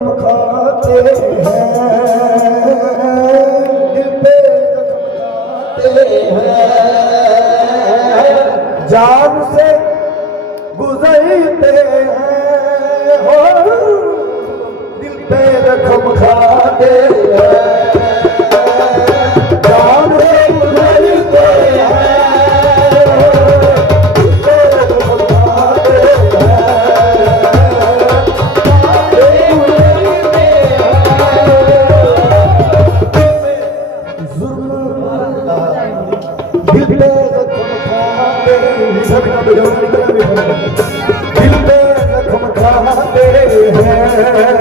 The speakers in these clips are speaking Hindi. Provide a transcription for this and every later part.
खाते हैं दिल पे जख्म खाते हैं जान से गुजरते हैं हो दिल पे जख्म खाते हैं दिल पे जख्म खाते हैं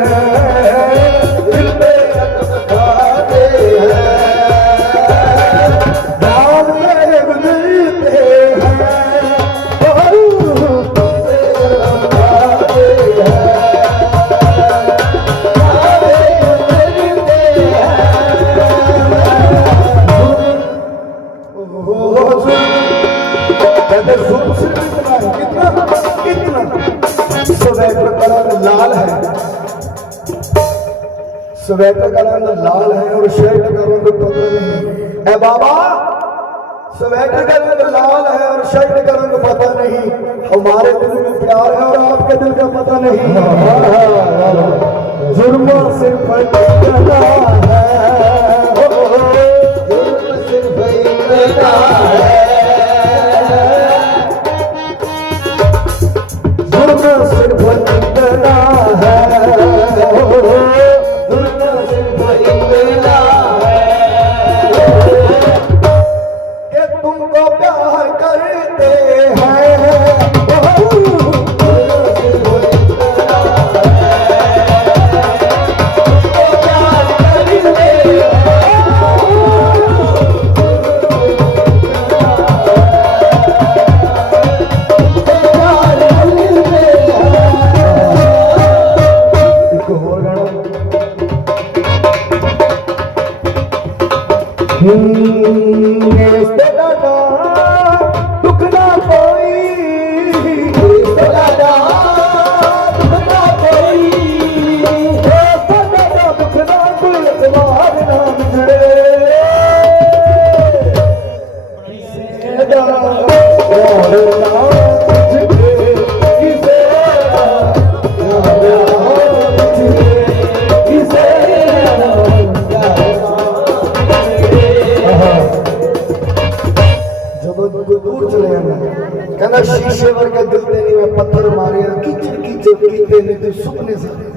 स्वेटर का रंग लाल है। स्वेटर का रंग लाल है और शर्ट का रंग पता नहीं ए बाबा स्वेटर का रंग लाल है और शर्ट का रंग पता नहीं। हमारे दिल में प्यार है और आपके दिल का पता नहीं। जुर्म सिर्फ़ है। जुर्म सिर्फ़ है। करते Oh, ਕਹਿੰਦਾ, ਸ਼ੀਸ਼ੇ ਵਰਗਾ ਦਿਲ ਤੇ ਨਹੀਂ ਮੈਂ ਪੱਥਰ ਮਾਰਿਆ ਕਿਚੜ ਕਿਚੜ ਕੀਤੇ ਨੇ, ਤੇ ਸੁਪਨੇ ਸਾਰੇ